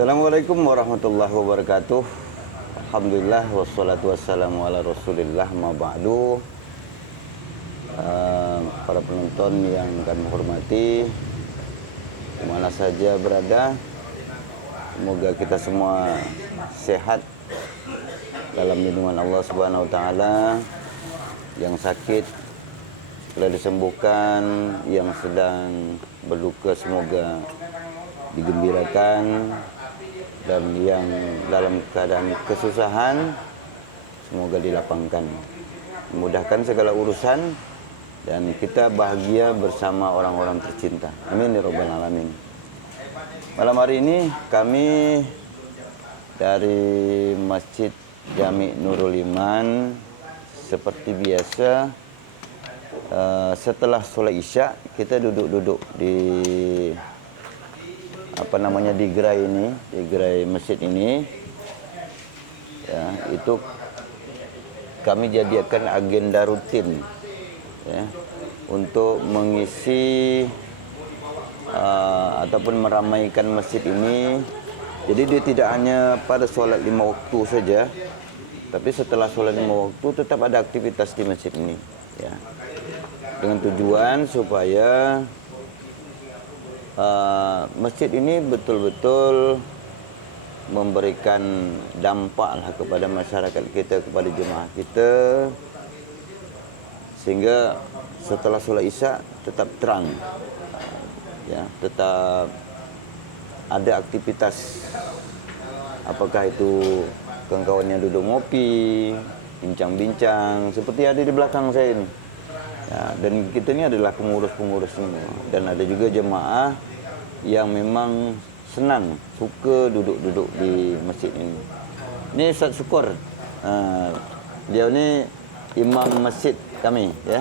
Assalamualaikum warahmatullahi wabarakatuh. Alhamdulillah wassalatu wassalamu ala Rasulillah ma ba'du. Para penonton yang kami hormati, dimana saja berada, semoga kita semua sehat dalam lindungan Allah Subhanahu wa taala. Yang sakit telah disembuhkan, yang sedang berduka semoga digembirakan, dan yang dalam keadaan kesusahan semoga dilapangkan, memudahkan segala urusan, dan kita bahagia bersama orang-orang tercinta. Amin ya rabbal alamin. Malam hari ini kami dari Masjid Jami Nurul Iman seperti biasa, setelah sholat isya kita duduk-duduk di di gerai ini, di gerai masjid ini, ya, itu kami jadikan agenda rutin, ya, untuk mengisi ataupun meramaikan masjid ini. Jadi dia tidak hanya pada sholat 5 waktu saja, tapi setelah sholat 5 waktu tetap ada aktivitas di masjid ini, ya, dengan tujuan supaya masjid ini betul-betul memberikan dampak lah kepada masyarakat kita, kepada jemaah kita, sehingga setelah sholat isya tetap terang, ya, tetap ada aktivitas, apakah itu kawan-kawan yang duduk ngopi, bincang-bincang seperti ada di belakang saya ini, ya, dan kita ini adalah pengurus-pengurus semua, dan ada juga jemaah yang memang senang, suka duduk-duduk di masjid ini. Ini Ustaz Syukur, dia ini imam masjid kami, ya.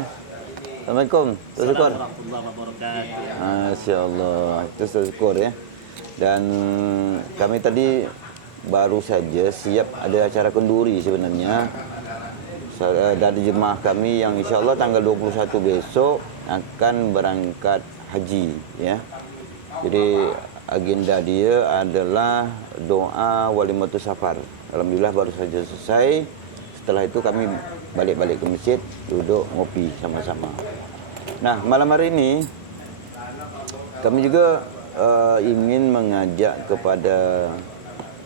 Assalamualaikum Ustaz Syukur. Masya Allah, itu Ustaz Syukur, ya. Dan kami tadi baru saja siap ada acara kenduri sebenarnya dari jemaah kami yang insya Allah tanggal 21 besok akan berangkat haji, ya. Jadi agenda dia adalah doa walimatus safar. Alhamdulillah baru saja selesai. Setelah itu kami balik-balik ke masjid, duduk ngopi sama-sama. Nah, malam hari ini kami juga ingin mengajak kepada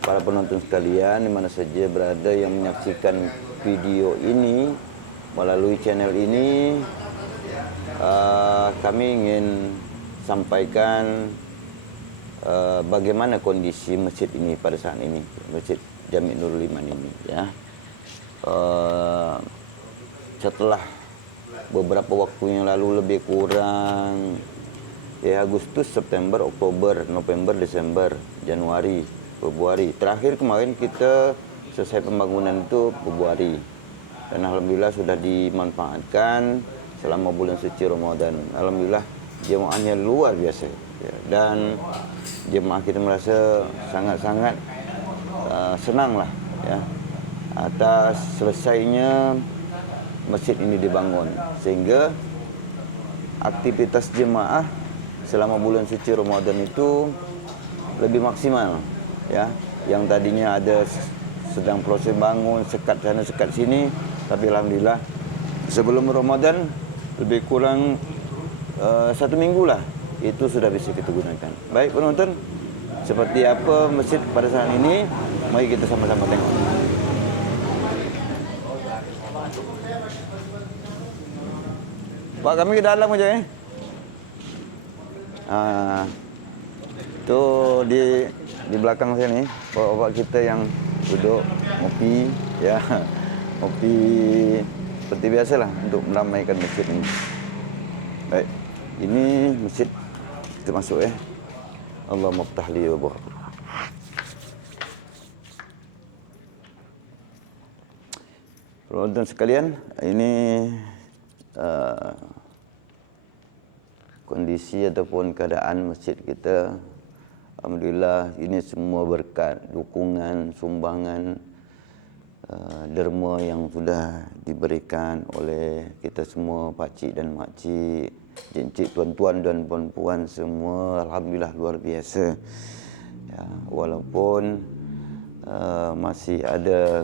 para penonton sekalian di mana saja berada yang menyaksikan video ini melalui channel ini, kami ingin sampaikan bagaimana kondisi masjid ini pada saat ini, Masjid Jami Nurul Iman ini, ya. Setelah beberapa waktu yang lalu, lebih kurang ya Agustus, September, Oktober, November, Desember, Januari, Februari. Terakhir kemarin kita selesai pembangunan itu Februari. Dan alhamdulillah sudah dimanfaatkan selama bulan suci Ramadan. Alhamdulillah jemaahnya luar biasa, ya. Dan jemaah kita merasa sangat-sangat senang lah, ya, atas selesainya masjid ini dibangun, sehingga aktivitas jemaah selama bulan suci Ramadan itu lebih maksimal, ya. Yang tadinya ada sedang proses bangun, sekat sana sekat sini, tapi alhamdulillah sebelum Ramadan lebih kurang 1 minggu lah itu sudah bisa kita gunakan. Baik penonton, seperti apa masjid pada saat ini, mari kita sama-sama tengok. Pak, kami ke dalam aja, ya. Itu di belakang sini bapak-bapak kita yang duduk ngopi, ya. Ngopi seperti biasalah untuk meramaikan masjid ini. Baik, ini masjid kita masuk, ya. Allah maftah li wa barak. Penonton sekalian, ini kondisi ataupun keadaan masjid kita. Alhamdulillah, ini semua berkat dukungan, sumbangan, derma yang sudah diberikan oleh kita semua, pakcik dan makcik, encik, tuan-tuan dan puan-puan semua. Alhamdulillah luar biasa. Ya, walaupun masih ada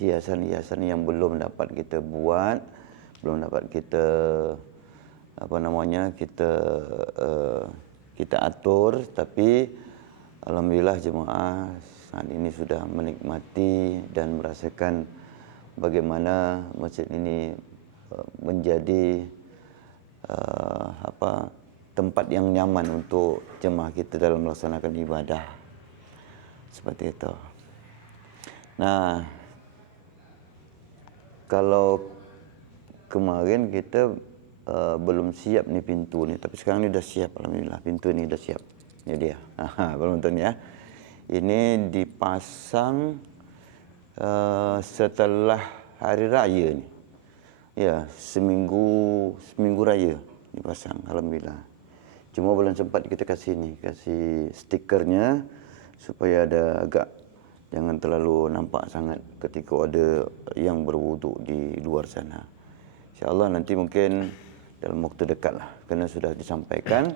hiasan-hiasan yang belum dapat kita buat, belum dapat kita kita atur, tapi alhamdulillah jemaah saat ini sudah menikmati dan merasakan bagaimana masjid ini menjadi tempat yang nyaman untuk jemaah kita dalam melaksanakan ibadah. Seperti itu. Nah, kalau kemarin kita belum siap nih pintu nih, tapi sekarang ini sudah siap, alhamdulillah pintu ini sudah siap. Ini dia, penonton ya. Ini dipasang setelah hari raya nih. Ya, seminggu raya dipasang, alhamdulillah. Cuma belum sempat kita kasih stikernya supaya ada agak jangan terlalu nampak sangat ketika ada yang berwuduk di luar sana. InsyaAllah nanti mungkin dalam waktu dekat lah, kerana sudah disampaikan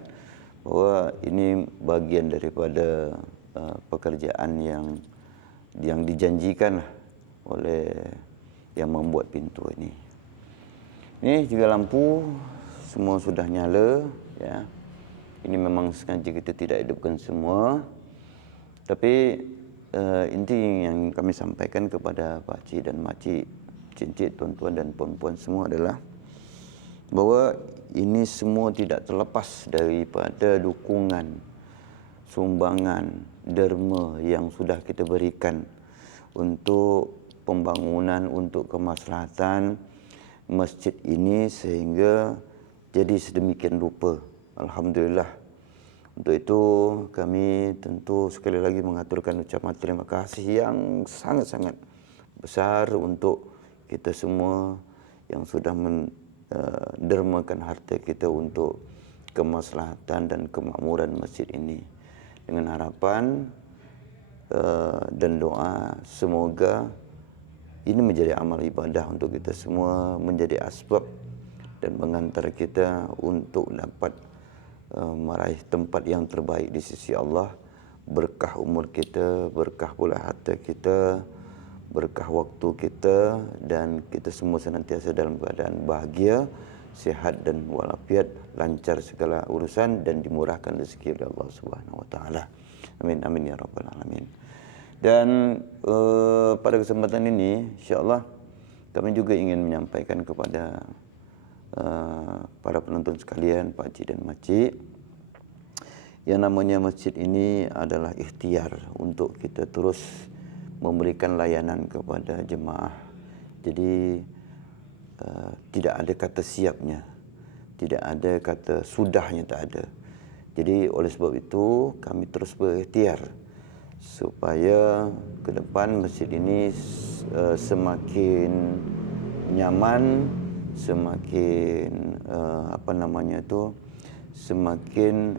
bahawa ini bagian daripada pekerjaan yang dijanjikan lah oleh yang membuat pintu ini. Ini juga lampu semua sudah nyala, ya. Ini memang sengaja kita tidak hidupkan semua, tapi inti yang kami sampaikan kepada pakcik dan makcik, cincin, tuan-tuan dan puan-puan semua adalah bahawa ini semua tidak terlepas daripada dukungan, sumbangan, derma yang sudah kita berikan untuk pembangunan, untuk kemaslahatan masjid ini sehingga jadi sedemikian rupa. Alhamdulillah. Untuk itu kami tentu sekali lagi mengaturkan ucapan terima kasih yang sangat-sangat besar untuk kita semua yang sudah mendermakan harta kita untuk kemaslahatan dan kemakmuran masjid ini. Dengan harapan dan doa semoga ini menjadi amal ibadah untuk kita semua, menjadi asbab dan mengantar kita untuk dapat meraih tempat yang terbaik di sisi Allah, berkah umur kita, berkah pula harta kita, berkah waktu kita, dan kita semua senantiasa dalam keadaan bahagia, sihat dan walafiat, lancar segala urusan dan dimurahkan rezeki oleh Allah Subhanahu wa taala. Amin amin ya rabbal alamin. Dan pada kesempatan ini insya-Allah kami juga ingin menyampaikan kepada para penonton sekalian, pakcik dan makcik, yang namanya masjid ini adalah ikhtiar untuk kita terus memberikan layanan kepada jemaah. Jadi tidak ada kata siapnya, tidak ada kata sudahnya, tak ada. Jadi oleh sebab itu kami terus berikhtiar supaya ke depan masjid ini semakin nyaman, semakin semakin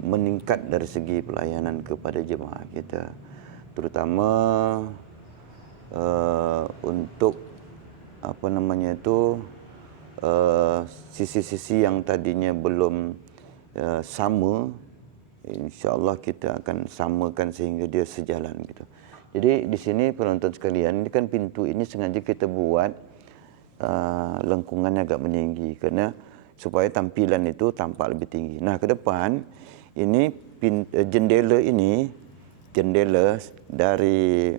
meningkat dari segi pelayanan kepada jemaah kita, terutama untuk sisi-sisi yang tadinya belum sama, insya-Allah kita akan samakan sehingga dia sejalan gitu. Jadi di sini penonton sekalian, ini kan pintu ini sengaja kita buat lengkungannya agak meninggi kerana supaya tampilan itu tampak lebih tinggi. Nah, ke depan ini jendela dari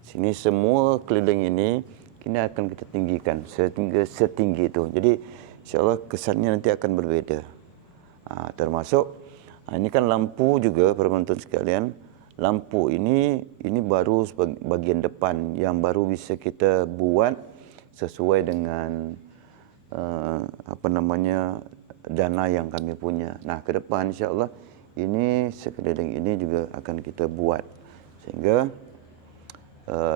sini semua keliling ini akan kita tinggikan sehingga setinggi itu. Jadi insya-Allah kesannya nanti akan berbeza. Termasuk ini kan lampu juga penonton sekalian. Lampu ini baru bagian depan yang baru bisa kita buat sesuai dengan dana yang kami punya. Nah, ke depan insya-Allah ini sekeliling ini juga akan kita buat sehingga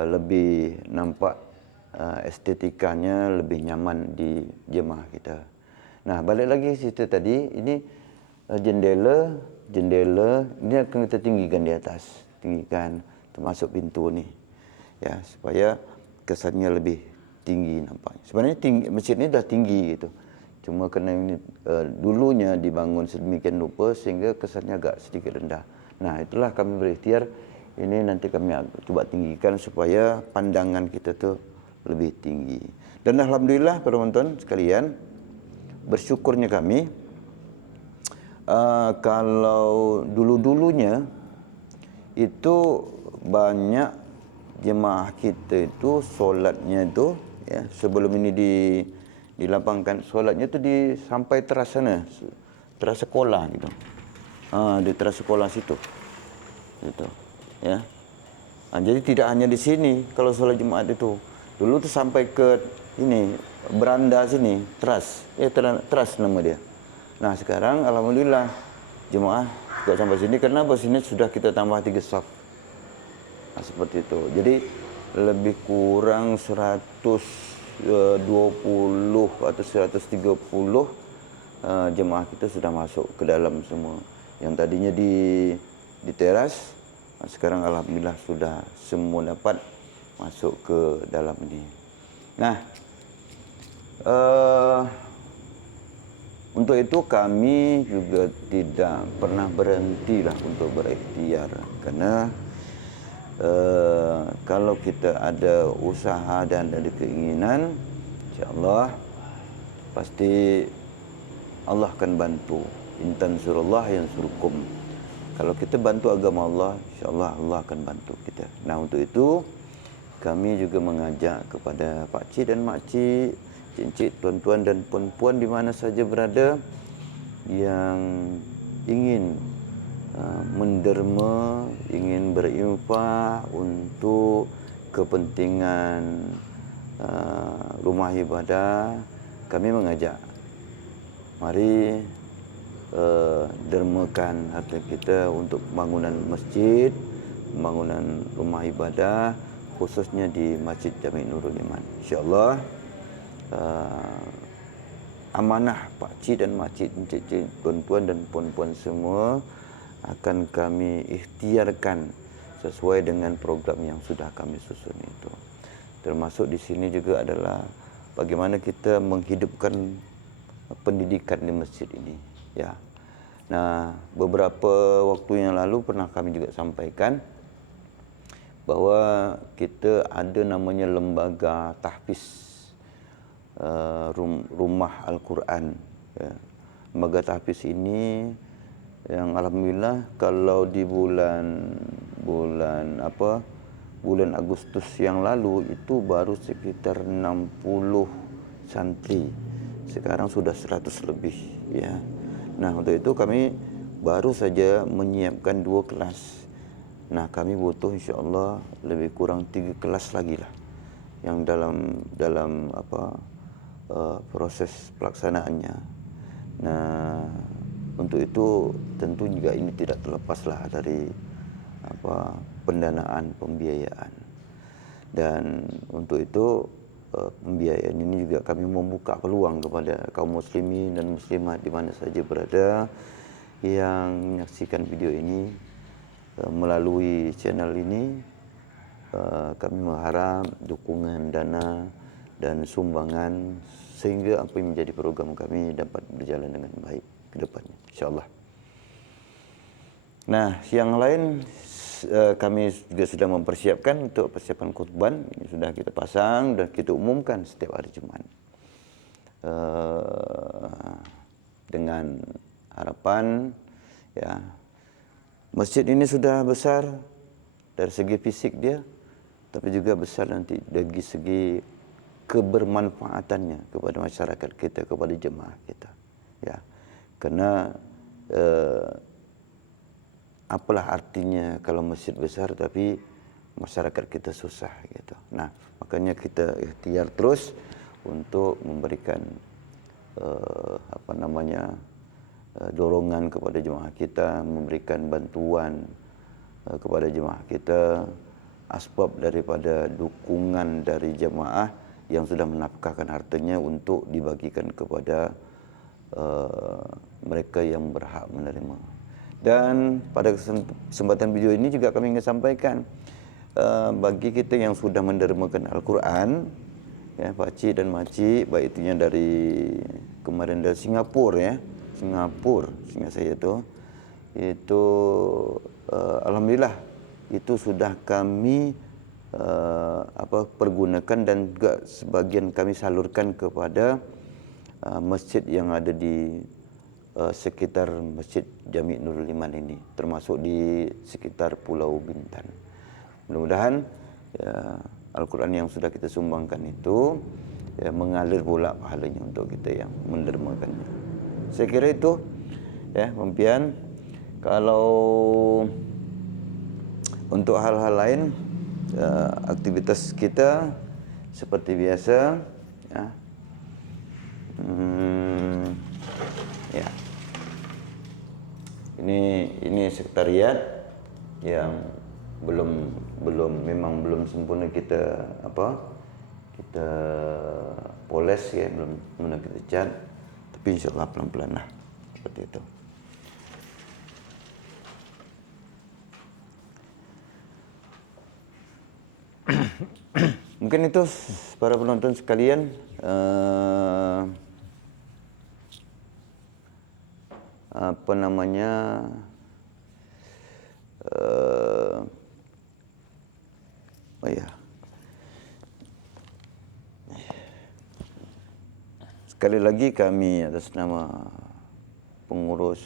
lebih nampak estetikanya lebih nyaman di jemaah kita. Nah, balik lagi cerita tadi, ini jendela ini akan kita tinggikan di atas, termasuk pintu ni, ya, supaya kesannya lebih tinggi nampaknya. Sebenarnya masjid ini dah tinggi gitu, Cuma kerana ini dulunya dibangun sedemikian rupa sehingga kesannya agak sedikit rendah. Nah, itulah kami berikhtiar ini nanti kami cuba tinggikan supaya pandangan kita tu lebih tinggi. Dan alhamdulillah para penonton sekalian, bersyukurnya kami kalau dulu-dulunya itu banyak jemaah kita itu solatnya itu ya, sebelum ini dilapangkan solatnya itu sampai teras sana, teras sekolah gitu. Di teras sekolah situ. Gitu. Ya. Jadi tidak hanya di sini kalau solat Jumaat itu. Dulu tuh sampai ke ini beranda sini, teras. Teras nama dia. Nah, sekarang alhamdulillah jemaah juga sampai sini karena sini sudah kita tambah 3 saf. Nah, seperti itu. Jadi lebih kurang 120 atau 130 jemaah kita sudah masuk ke dalam semua. Yang tadinya di teras, sekarang alhamdulillah sudah semua dapat masuk ke dalam ini. Nah, untuk itu kami juga tidak pernah berhentilah untuk berikhtiar, karena kalau kita ada usaha dan ada keinginan, insya-Allah pasti Allah akan bantu. In tansurullah yansurkum. Kalau kita bantu agama Allah, insya-Allah Allah akan bantu kita. Nah, untuk itu kami juga mengajak kepada pak cik dan mak cik, cik-cik, tuan-tuan dan puan-puan di mana saja berada yang ingin menderma, ingin berinfak untuk kepentingan rumah ibadah, kami mengajak, mari dermakan harta kita untuk pembangunan masjid, pembangunan rumah ibadah, khususnya di Masjid Jami' Nurul Iman. InsyaAllah amanah pak cik dan mak cik, encik-encik, tuan-tuan dan puan-puan semua akan kami ikhtiarkan sesuai dengan program yang sudah kami susun itu. Termasuk di sini juga adalah bagaimana kita menghidupkan pendidikan di masjid ini, ya. Nah, beberapa waktu yang lalu pernah kami juga sampaikan bahwa kita ada namanya lembaga tahfiz rumah Al-Quran, ya. Lembaga tahfiz ini yang alhamdulillah kalau di bulan Agustus yang lalu itu baru sekitar 60 santri. Sekarang sudah 100 lebih, ya. Nah, untuk itu kami baru saja menyiapkan 2 kelas. Nah, kami butuh insya-Allah lebih kurang 3 kelas lagi lah yang dalam proses pelaksanaannya. Nah, untuk itu tentu juga ini tidak terlepaslah dari pendanaan, pembiayaan. Dan untuk itu pembiayaan ini juga kami membuka peluang kepada kaum muslimin dan muslimat di mana saja berada yang menyaksikan video ini melalui channel ini. Kami mengharap dukungan dana dan sumbangan sehingga apa yang menjadi program kami dapat berjalan dengan baik ke depannya, insya-Allah. Nah, yang lain kami juga sudah mempersiapkan untuk persiapan khutbah. Ini sudah kita pasang dan kita umumkan setiap hari Jumat. Dengan harapan, ya, masjid ini sudah besar dari segi fisik dia, tapi juga besar nanti dari segi kebermanfaatannya kepada masyarakat kita, kepada jemaah kita, ya. Karena apalah artinya kalau masjid besar tapi masyarakat kita susah gitu. Nah, makanya kita ikhtiar terus untuk memberikan dorongan kepada jemaah kita, memberikan bantuan kepada jemaah kita, asbab daripada dukungan dari jemaah yang sudah menafkahkan hartanya untuk dibagikan kepada mereka yang berhak menerima. Dan pada kesempatan video ini juga kami ingin sampaikan bagi kita yang sudah mendermakan Al-Quran, ya, pakcik dan makcik, baik itunya dari kemarin dari Singapura ya, Singapura seingat saya itu alhamdulillah itu sudah kami pergunakan dan juga sebagian kami salurkan kepada masjid yang ada di sekitar Masjid Jami' Nurul Iman ini, termasuk di sekitar Pulau Bintan. Mudah-mudahan ya, Al-Quran yang sudah kita sumbangkan itu ya, mengalir pula pahalanya untuk kita yang mendermakannya. Saya kira itu ya, Mempian. Kalau untuk hal-hal lain aktivitas kita seperti biasa ya. Ya. Ini sekretariat yang memang belum sempurna kita kita poles ya, belum sempurna kita cat, tapi insyaallah pelan-pelan lah seperti itu. Mungkin itu para penonton sekalian, sekali lagi kami atas nama pengurus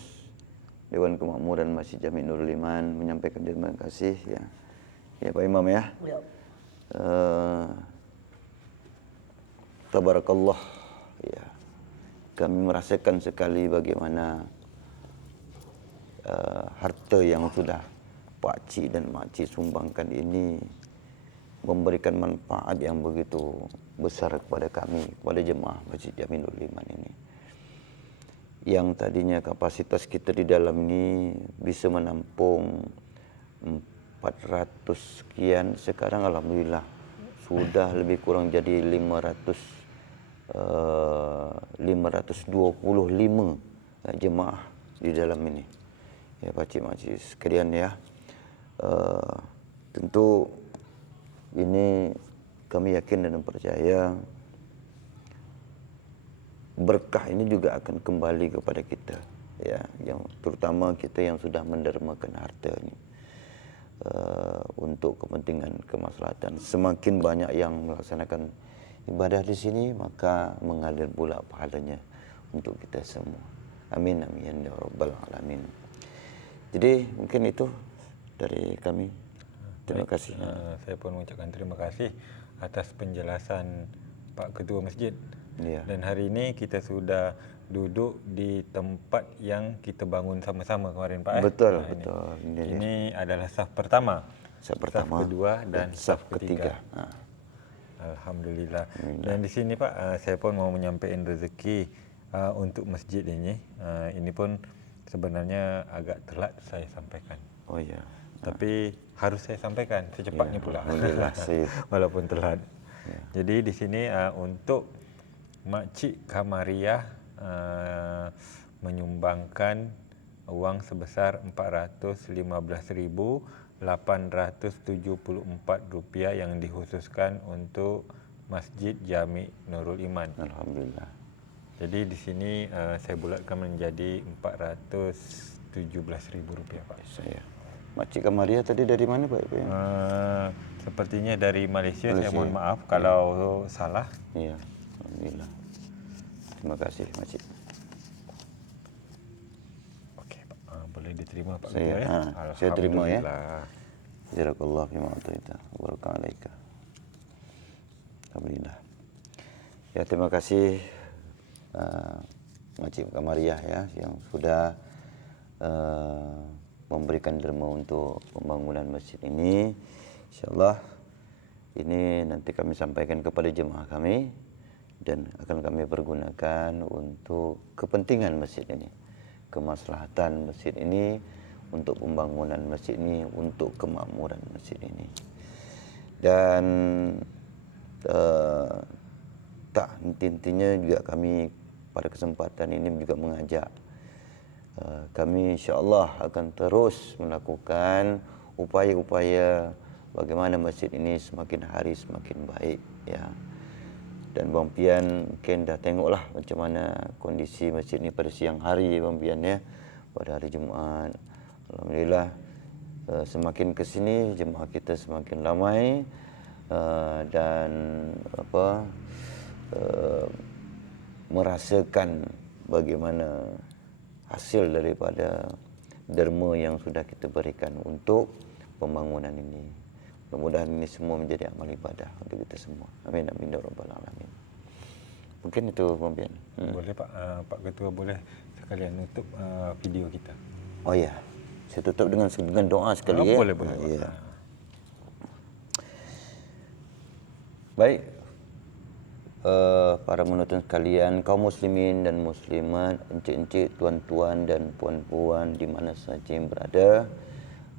Dewan Kemakmuran Masjid Jami' Nurul Iman menyampaikan terima kasih ya. Ya Pak Imam ya. Tabarakallah ya. Kami merasakan sekali bagaimana harta yang sudah Pak Cik dan Mak Cik sumbangkan ini memberikan manfaat yang begitu besar kepada kami, kepada jemaah Masjid Jami' Nurul Iman ini. Yang tadinya kapasitas kita di dalam ini bisa menampung 400 sekian, sekarang alhamdulillah sudah lebih kurang jadi 525 jemaah di dalam ini. Ya Pakcik Makcik sekalian ya. Tentu ini kami yakin dan percaya berkah ini juga akan kembali kepada kita ya, yang terutama kita yang sudah mendermakan harta ini untuk kepentingan kemaslahatan. Semakin banyak yang melaksanakan ibadah di sini, maka mengalir pula pahalanya untuk kita semua. Amin amin ya rabbal alamin. Jadi mungkin itu dari kami. Terima kasih. Saya pun mengucapkan terima kasih atas penjelasan Pak Ketua Masjid. Ya. Dan hari ini kita sudah duduk di tempat yang kita bangun sama-sama kemarin Pak. Betul, Nah, betul. Ini adalah saf pertama, saf kedua dan saf ketiga. Alhamdulillah. Dan di sini Pak, saya pun mau menyampaikan rezeki untuk masjid ini. Ini pun sebenarnya agak telat saya sampaikan. Oh ya. Tapi harus saya sampaikan secepatnya pula. Alhamdulillah. Walaupun telat. Ya. Jadi di sini untuk Makcik Kamariah menyumbangkan uang sebesar Rp415.874 yang dikhususkan untuk Masjid Jami' Nurul Iman. Alhamdulillah. Jadi di sini saya bulatkan menjadi Rp417.000 Pak. Saya. Makcik Kamariah tadi dari mana Pak? Sepertinya dari Malaysia. Saya mohon maaf kalau salah. Iya. Alhamdulillah. Terima kasih Makcik. Okey Pak. Boleh diterima Pak. Saya terima ya. Jazakallah fi ma ataita wa baraka alaika. Alhamdulillah. Ya terima kasih Makcik Kamariah ya yang sudah memberikan derma untuk pembangunan masjid ini. InsyaAllah ini nanti kami sampaikan kepada jemaah kami dan akan kami pergunakan untuk kepentingan masjid ini, kemaslahatan masjid ini, untuk pembangunan masjid ini, untuk kemakmuran masjid ini. Dan tak intinya juga kami pada kesempatan ini juga mengajak kami insyaAllah akan terus melakukan upaya-upaya bagaimana masjid ini semakin hari semakin baik ya. Dan Bang Pian mungkin dah tengoklah macam mana kondisi masjid ni pada siang hari Bang Pian ya, pada hari Jumaat. Alhamdulillah semakin ke sini jemaah kita semakin ramai dan merasakan bagaimana hasil daripada derma yang sudah kita berikan untuk pembangunan ini. Mudah-mudahan ini semua menjadi amal ibadah untuk kita semua. Amin amin ya rabbal alamin. Mungkin itu Bang Pian. Boleh Pak, Pak Ketua boleh sekalian nutup video kita. Oh ya. Saya tutup dengan doa sekali ya. Boleh Pak. Ya. Baik. Para penonton sekalian, kaum muslimin dan muslimat, encik-encik, tuan-tuan dan puan-puan di mana saja yang berada,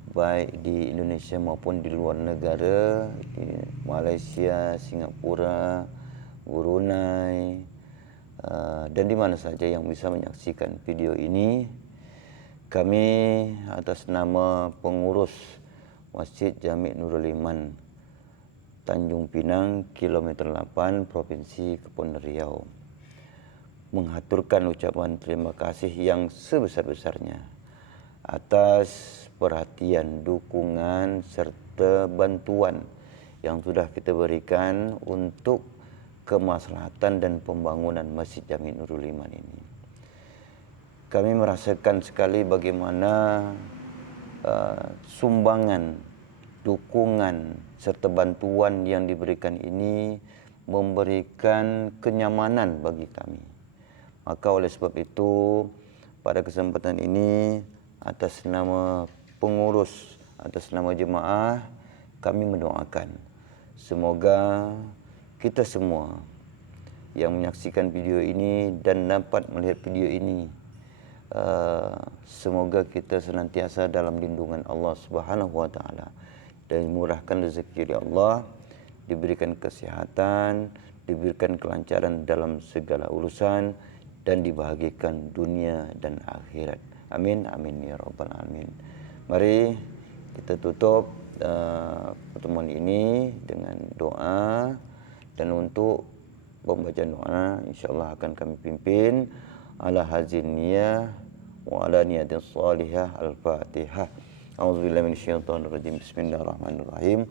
baik di Indonesia maupun di luar negara, di Malaysia, Singapura, Brunei, dan di mana saja yang bisa menyaksikan video ini. Kami atas nama pengurus Masjid Jami' Nurul Iman Tanjung Pinang, kilometer 8, Provinsi Kepulauan Riau, menghaturkan ucapan terima kasih yang sebesar-besarnya atas perhatian, dukungan serta bantuan yang sudah kita berikan untuk kemaslahatan dan pembangunan Masjid Jami' Nurul Iman ini. Kami merasakan sekali bagaimana sumbangan, dukungan serta bantuan yang diberikan ini memberikan kenyamanan bagi kami. Maka oleh sebab itu pada kesempatan ini atas nama pengurus, atas nama jemaah, kami mendoakan semoga kita semua yang menyaksikan video ini dan dapat melihat video ini, semoga kita senantiasa dalam lindungan Allah Subhanahu wa taala dan dimurahkan rezeki dari Allah, diberikan kesehatan, diberikan kelancaran dalam segala urusan dan dibahagiakan dunia dan akhirat. Amin amin ya rabbal alamin. Mari kita tutup pertemuan ini dengan doa, dan untuk pembacaan doa insyaallah akan kami pimpin ala hazin niyah wa ala niyatin salihah. Al-Fatihah. A'udzubillahi minasyaitonir rajim. Bismillahirrahmanirrahim.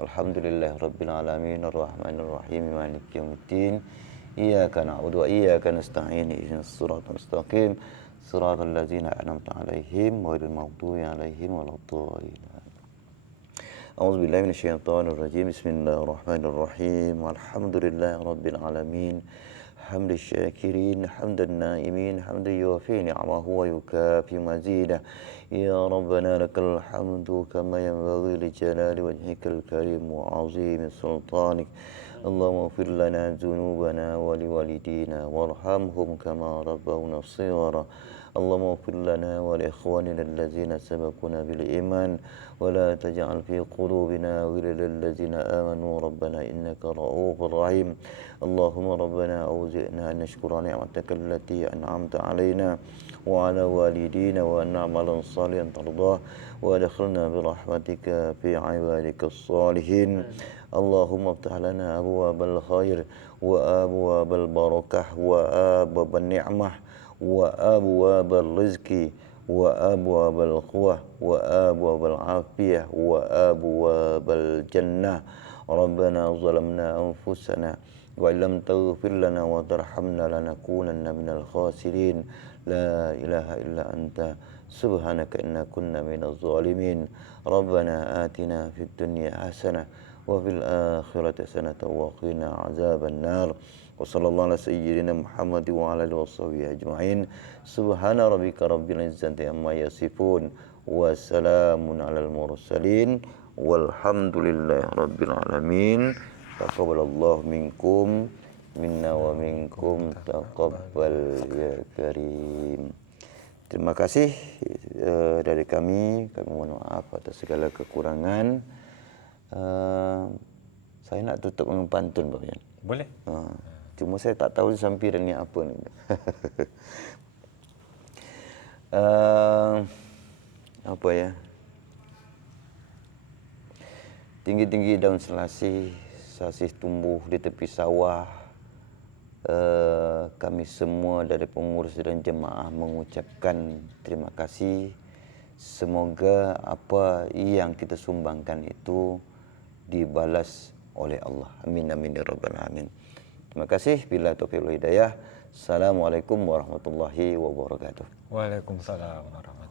Alhamdulillahirabbil alamin arrahmanir rahim maliki yaumiddin. Iyyaka na'budu wa iyyaka nasta'in. Ihdinas siratal mustaqim. Siratal ladzina an'amta 'alaihim ghairil maghdubi 'alaihim waladdallin. A'udzubillahi minasyaitonir rajim. Bismillahirrahmanirrahim. Alhamdulillahirabbil alamin. حمد الشاكرين حمد النائمين حمد يوفي نعمه ويكافي مزيده يا ربنا لك الحمد كما ينبغي لجلال وجهك الكريم وعظيم سلطانك اللهم اغفر لنا ذنوبنا ولوالدينا وارحمهم كما ربونا صغارا اللهم اغفر لنا ولإخواننا الذين سبقونا بالإيمان ولا تجعل في قلوبنا غلا للذين آمنوا ربنا إنك رؤوف رحيم اللهم ربنا أوزئنا أن نشكر نعمتك التي أنعمت علينا وعلى والدينا وأن نعمل صالحا ترضاه وادخلنا برحمتك في عبادك الصالحين اللهم افتح لنا أبواب الخير وأبواب البركة وأبواب النعمة وأبواب الرزق وأبواب القوة وأبواب العافية وأبواب الجنة ربنا ظلمنا أنفسنا وإن لم تغفر لنا وترحمنا لنكونن من الخاسرين لا إله إلا أنت سبحانك إنا كنا من الظالمين ربنا آتنا في الدنيا حسنة وفي الآخرة حسنة وقنا عذاب النار وصلى الله على سيدنا محمد وعلى آله وصحبه أجمعين سبحان ربك رب العزة عما يصفون وسلام على المرسلين والحمد لله رب العالمين taqabbalallahu minkum minna wa minkum taqabbal ya karim. Terima kasih dari kami mohon maaf atas segala kekurangan. Saya nak tutup dengan pantun Pak Yan. Boleh. Cuma saya tak tahu sampiran ni apa ni. Apa ya? Tinggi-tinggi daun selasih, sasih tumbuh di tepi sawah, kami semua dari pengurus dan jemaah mengucapkan terima kasih. Semoga apa yang kita sumbangkan itu dibalas oleh Allah. Amin amin ya rabbal alamin. Terima kasih. Bila taufiq wal hidayah. Assalamualaikum warahmatullahi wabarakatuh. Waalaikumsalam warahmatullahi wabarakatuh.